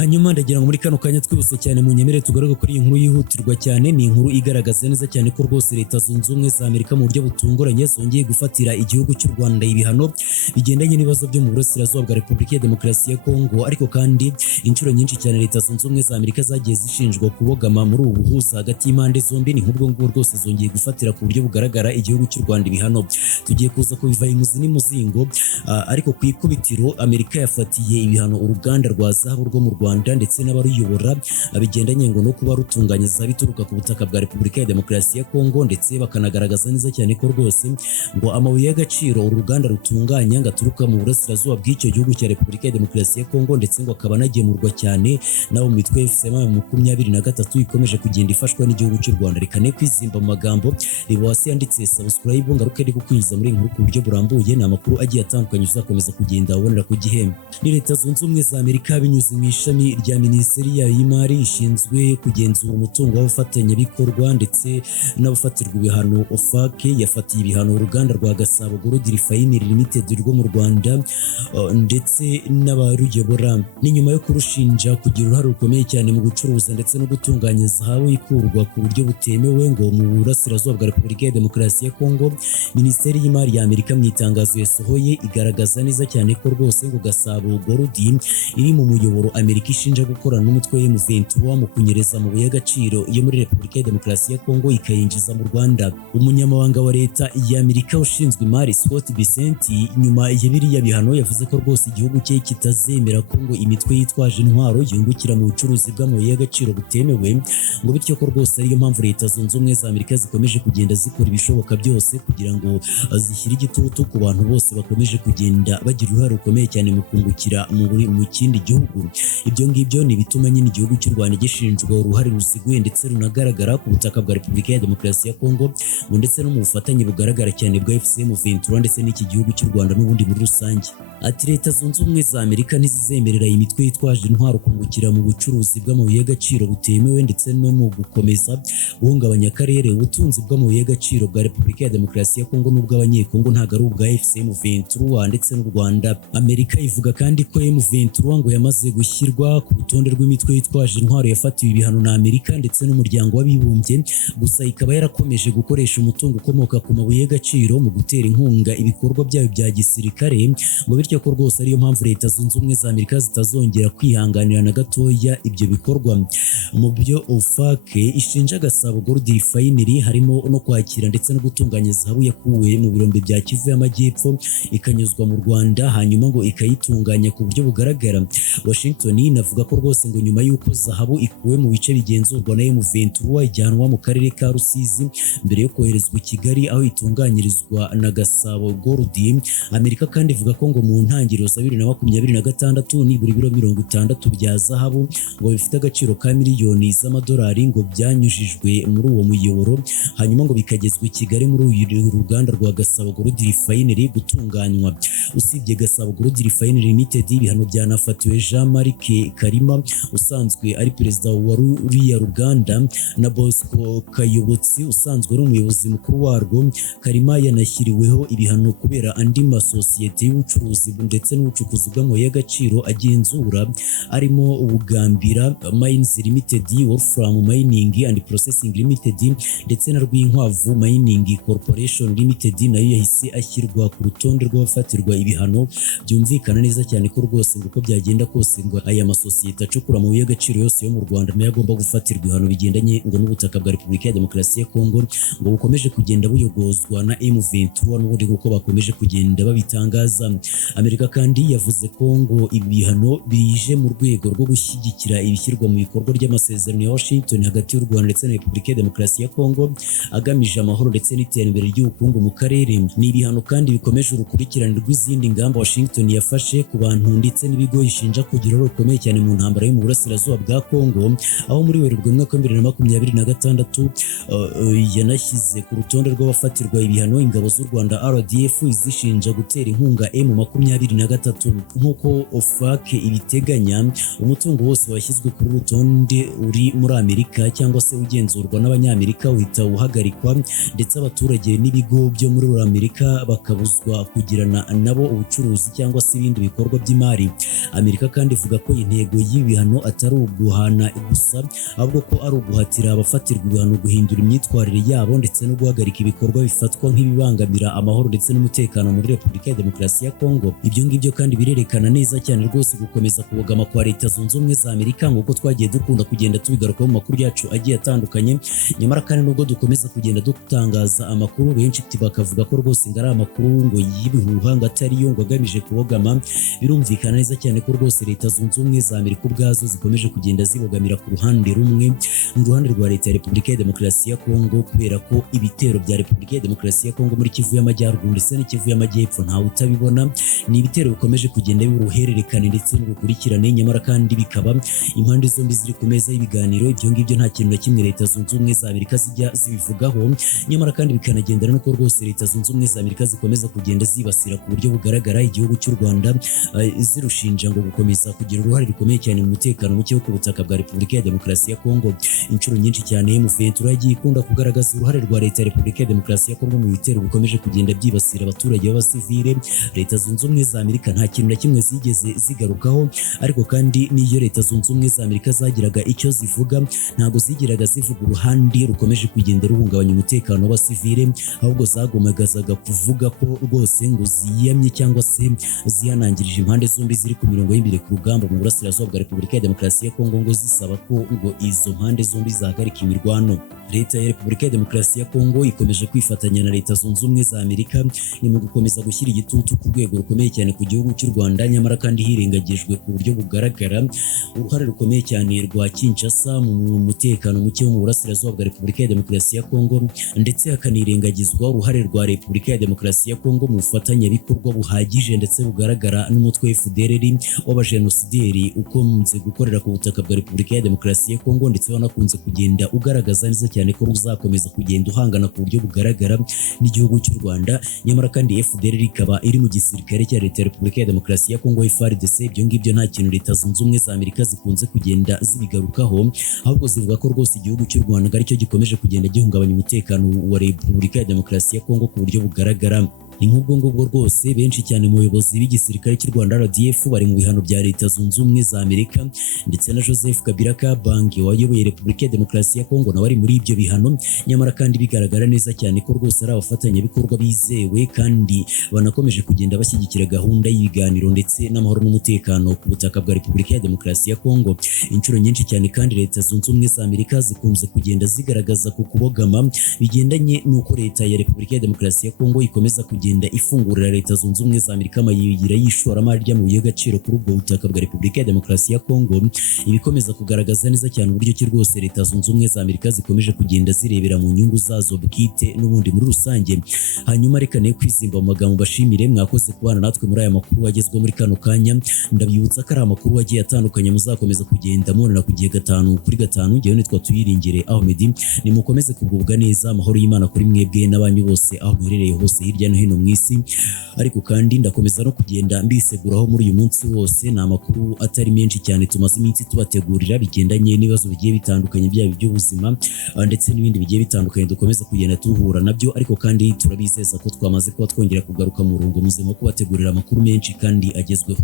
hanyuma ndagira ngo muri kano kanya twibuse cyane mu nyemere tugaruka kuri iyi nkuru yihutirwa cyane. Ni inkuru igaragaza neza cyane ko rwose Leta Zunze Ubumwe za Amerika mu buryo butunguranye zongeye gufatira igihugu cy'u Rwanda ibihano bigendanye n'ibibazo byo mu burasirazuba bwa Repubulika ya Demokarasi ya Kongo. Ariko kandi inshuro nyinshi cyane Leta Zunze Ubumwe za Amerika zagiye zishinjwa kubogama muri ubu buhuza hagati y'impande zombi. Ni nk'ubwo ngubwo rwose zongeye gufatira ku buryo bugaragara igihugu cy'u Rwanda ibihano. Tugiye kuza kubiva imuzi n'imuzingo, ariko ku ikubitiro Amerika yafatiye ibihano uruganda rwa zahabu rwo mu Rwanda ndetse n'abaruyobora bigendanye ngo no kuba rutunganya zahabu ituruka ku butaka bwa Repubulika ya Demokarasi ya Kongo, ndetse bakanagaragaza neza cyane ko rwose ngo amabuye y'agaciro uruganda rutunganya ngaturuka mu burasirazuba bw'icyo gihugu cya Repubulika ya Demokarasi ya Kongo, ndetse ngo akaba anagemurwa cyane nabo mu mitwe FCM23 ikomeje kugenda ifashwa n'igihugu cy'u Rwanda. Reka ne kwizimba mu magambo, reba hasi yanditse subscribe ngaruke ari gukwinjiza muri inkuru ku buryo burambuye. Ni amakuru agiye atandukanye uzakomeza kugenda ubonera ku gihembo. Ni Leta Zunze Ubumwe za Amerika binyuze mu ishami rya Minisiteri y'Imari ishinzwe kugenzura umutungo w'abafatanyabikorwa ndetse n'abafatirwa ibihano OFAC yafatiye ibihano uruganda rwa Gasabo Gold Refinery Limited rwo mu Rwanda ndetse n'abaruyobora. Ni nyuma yo kurushinja kugira uruhare rukomeye cyane mu gucuruza ndetse no gutunganya zahabu ikurwa ku buryo butemewe ngo mu burasirazuba bwa Repubulika ya Demokarasi ya Kongo. Minisiteri y'Imari ya Amerika mu itangazo yasohoye igaragaza neza cyane ko rwose ngo Gasabo Gold iri mu muyoboro Amerika ishinja gukorana n'umutwe M23 mu kunyereza amabuye y'agaciro yo muri Repubulika ya Demokarasi ya Kongo ikayinjiza mu Rwanda. Umunyamabanga wa Leta ya Amerika ushinzwe imari Scott Bessent nyuma ya biriya bihano yavuze ko rwose igihugu cye kitazemera ko ngo imitwe yitwaje intwaro yungukira mu bucuruzi bw'amabuye y'agaciro butemewe, ngo bityo ko rwose ariyo mpamvu Leta Zunze Ubumwe za Amerika zikomeje kugenda zikora ibishoboka byose kugira ngo zishyire igitutu ku bantu bose bakomeje kugenda bagira uruhare rukomeye cyane mu kungukira mu kindi gihugu. Ibyo ngibyo ni bituma nyine igihugu cy'u Rwanda gishinjwa uruhare ruziguye ndetse runagaragara ku butaka bwa Repubulika ya Demokarasi ya Kongo, ngo ndetse no mu bufatanye bugaragara cyane bwa FCM23 ndetse n'iki gihugu cy'u Rwanda n'ubundi muri rusange. Ati Leta Zunze Ubumwe za Amerika ntizizemerera iyi mitwe yitwaje intwaro kungukira mu bucuruzi bw'amabuye y'agaciro butemewe ndetse no mu gukomeza guhungabanya akarere. Ubutunzi bw'amabuye y'agaciro bwa Repubulika ya Demokarasi ya Kongo n'ubw'abanyekongo ntabwo ari ubwa FCM23 ndetse n'u Rwanda. Amerika ivuga kandi ko M23 ngo yamaze gushyirwa ku rutonde rw'imitwe yitwaje intwaro yafatiwe ibihano na Amerika ndetse n'umuryango w'abibumbye, gusa ikaba yarakomeje gukoresha umutungo ukomoka ku mabuye y'agaciro mu gutera inkunga ibikorwa byayo bya gisirikare, ngo bityo ko rwose ariyo mpamvu Leta Zunze Ubumwe za Amerika zitazongera kwihanganira na gatoya ibyo bikorwa. Mu byo OFAC ishinja Gasabo Gold Refinery harimo no kwakira ndetse no gutunganya zahabu yakuwe mu birombe bya Kivu y'Amajyepfo ikanyuzwa mu Rwanda hanyuma ngo ikayitunganya ku buryo bugaragara. Washington inavuga ko rwose ngo nyuma y'uko zahabu ikuwe mu bice bigenzurwa na M23 ijyanwa mu karere ka Rusizi mbere yo koherezwa i Kigali aho itunganyirizwa na Gasabo Gold, Amerika kandi ivuga ko ngo mu ntangiriro za 2026 nibura ibiro 60 bya zahabu ngo bifite agaciro ka miliyoni z'amadolari ngo byanyujijwe muri uwo muyoboro hanyuma ngo bikagezwa i Kigali muri uyu ruganda rwa Gasabo Gold Refinery gutunganywa. Usibye Gasabo Gold Refinery Limited, ibihano byanafatiwe Jean-Marc Karima usanzwe ari perezida wa ruriya ruganda na Bosco Kayobotsi usanzwe ari umuyobozi mukuru warwo. Karima yanashyiriweho ibihano kubera andi masosiyete y'ubucuruzi ndetse n'ubucukuzi bw'amabuye y'agaciro agenzura arimo Ubugambira Mines Limited, Wolfram Mining and Processing Limited ndetse na Rwinkwavu Mining Corporation Limited nayo yahise ashyirwa ku rutonde rw'abafatirwa ibihano. Byumvikana neza cyane ko rwose ngo uko byagenda kose ngo aya masosiyete acukura amabuye y'agaciro yose yo mu Rwanda nayo agomba gufatirwa ibihano bigendanye ngo n'ubutaka bwa Repubulika ya Demokarasi ya Kongo ngo bukomeje kugenda buyogozwa na M23 n'ubundi kuko bakomeje kugenda babitangaza. Amerika kandi yavuze ko ngo ibihano bije mu rwego rwo gushyigikira ibishyirwa mu bikorwa ry'amasezerano ya Washington hagati y'u Rwanda ndetse na Repubulika ya Demokarasi ya Kongo agamije amahoro ndetse n'iterambere ry'ubukungu mu karere. Ni ibihano kandi bikomeje urukurikirane rw'izindi ngamba Washington yafashe ku bantu ndetse n'ibigo ishinja kugira uruhare rukomeye cyane mu ntambara yo mu burasirazuba bwa Kongo, aho muri Werurwe mwaka wa 2026 yanashyize ku rutonde rw'abafatirwa ibihano ingabo z'u Rwanda RDF izishinja gutera inkunga M23 2023. Nk'uko OFAC ibiteganya, umutungo wose washyizwe kuri rutonde uri muri Amerika cyangwa se ugenzurwa n'abanyamerika uhita uhagarikwa, ndetse abaturage n'ibigo byo muri Amerika bakabuzwa kugirana nabo ubucuruzi cyangwa se ibindi bikorwa by'imari. Amerika kandi ivuga ko intego y'ibihano atari uguhana gusa, ahubwo ko ari uguhatira abafatirwa ibihano guhindura imyitwarire yabo ndetse no guhagarika ibikorwa bifatwa nk'ibibangamira amahoro ndetse n'umutekano muri Repubulika ya Demokarasi ya Kongo. Ibyo ngibyo kandi birerekana neza cyane rwose gukomeza kubogama kwa Leta Zunze Ubumwe za Amerika, nk'uko twagiye dukunda kugenda tubigarukaho mu makuru yacu agiye atandukanye. Nyamara kandi nubwo dukomeza kugenda dutangaza amakuru, benshi bakavuga ko rwose ngari amakuru ngo y'ibihuha ngo atariyo, ngo agamije kubogama. Birumvikana neza cyane ko rwose Leta Zunze Ubumwe za Amerika ubwazo zikomeje kugenda zibogamira ku ruhande rumwe, mu ruhande rwa Leta ya Repubulika ya Demokarasi ya Kongo, kubera ko ibitero bya Repubulika ya Demokarasi ya Kongo muri Kivu y'Amajyaruguru ndetse n'Kivu y'Amajyepfo ntawe utabibona. Ni ibitero bikomeje kugenda biruhererekana ndetse n'urukurikirane, nyamara kandi bikaba impande zombi ziri ku meza y'ibiganiro. Ibyo ngibyo nta kintu na kimwe Leta Zunze Ubumwe za Amerika zijya zibivugaho, nyamara kandi bikanagendana nuko rwose Leta Zunze Ubumwe za Amerika zikomeza kugenda zibasira ku buryo bugaragara igihugu cy'u Rwanda, zirushinja ngo gukomeza kugira uruhare rukomeye cyane mu mutekano muke wo ku butaka bwa Repubulika ya Demokarasi ya Kongo. Inshuro nyinshi cyane M23 yagiye ikunda kugaragaza uruhare rwa Leta ya Repubulika ya Demokarasi ya Kongo mu bitero bikomeje kugenda byibasira abaturage b'abasivile. Leta Zunze Ubumwe za Amerika nta kintu na kimwe zigeze zigarukaho, ariko kandi n'iyo Leta Zunze Ubumwe za Amerika zagiraga icyo zivuga, ntabwo zigiraga zivuga uruhande rukomeje kugenda ruhungabanya umutekano w'abasivile, ahubwo zagomagazaga kuvuga ko rwose ngo ziyamye cyangwa se zihanangirije impande zombi ziri ku mirongo y'imbere ku rugamba mu burasirazuba bwa Repubulika ya Demokarasi ya Kongo, ngo zisaba ko ngo izo mpande zombi zahagarika imirwano. Leta ya Repubulika ya Demokarasi ya Kongo ikomeje kwifatanya na Leta Zunze Ubumwe za Amerika ni mu gukomeza gushyira igitutu ku rwego rukomeye cyane ku gihugu cy'u Rwanda, nyamara kandi hirengagijwe ku buryo bugaragara uruhare rukomeye cyane rwa Kinshasa mu mutekano muke wo mu burasirazuba bwa Repubulika ya Demokarasi ya Kongo, ndetse hakanirengagizwa uruhare rwa Repubulika ya Demokarasi ya Kongo mu bufatanyabikorwa buhagije ndetse bugaragara n'umutwe FDLR w'abajenosideri ukunze gukorera ku butaka bwa Repubulika ya Demokarasi ya Kongo, ndetse wanakunze kugenda ugaragaza neza cyane ko uzakomeza kugenda uhangana ku buryo bugaragara n'igihugu cy'u Rwanda. Nyamara kandi FDLR ikaba iri mu gisirikare cya Leta ya Repubulika ya Demokarasi ya Kongo FARDC. Ibyo ngibyo nta kintu Leta Zunze Ubumwe za Amerika zikunze kugenda zibigarukaho, ahubwo zivuga ko rwose igihugu cy'u Rwanda aricyo gikomeje kugenda gihungabanya umutekano wa Repubulika ya Demokarasi ya Kongo ku buryo bugaragara. Ni nk'ubwo ngubwo rwose benshi cyane mu bayobozi b'igisirikare cy'u Rwanda RDF bari mu bihano bya Leta Zunze Ubumwe za Amerika, ndetse na Joseph Kabila Kabange wayoboye Repubulika ya Demokarasi ya Kongo nawe ari muri ibyo bihano. Nyamara kandi bigaragara neza cyane ko rwose ari abafatanyabikorwa bizewe kandi banakomeje kugenda bashyigikira gahunda y'ibiganiro ndetse n'amahoro n'umutekano ku butaka bwa Repubulika ya Demokarasi ya Kongo. Inshuro nyinshi cyane kandi Leta Zunze Ubumwe za Amerika zikunze kugenda zigaragaza ku kubogama bigendanye n'uko Leta ya Repubulika ya Demokarasi ya Kongo ikomeza kugenda ifungurira Leta Zunze Ubumwe za Amerika amayira y'ishoramari ry'amabuye y'agaciro kuri ubwo butaka bwa Repubulika ya Demokarasi ya Kongo. Ibikomeza kugaragaza neza cyane uburyo ki rwose Leta Zunze Ubumwe za Amerika zikomeje kugenda zirebera mu nyungu zazo bwite n'ubundi muri rusange. Hanyuma reka ne kwizimba mu magambo bashimire mwakoze kubana natwe muri aya makuru agezwe muri kano kanya. Ndabibutsa ko ari amakuru agiye atandukanye muzakomeza kugenda mubona ku gihe 5 kuri 5. Ngewe nitwa Tuyiringire Ahmed. Ni mukomeze kugubwa neza, amahoro y'Imana kuri mwebwe n'abanyu bose aho muherereye hose hirya no hino mu isi. Ariko kandi ndakomeza no kugenda mbiseguraho muri uyu munsi wose. Ni amakuru atari menshi cyane tumaze iminsi tubategurira bigendanye n'ibibazo bigiye bitandukanye byaba iby'ubuzima ndetse n'ibindi bigiye bitandukanye dukomeza kugenda tuhura nabyo. Ariko kandi turabizeza ko twamaze kuba twongera kugaruka mu murongo muzima kubategurira amakuru menshi kandi agezweho.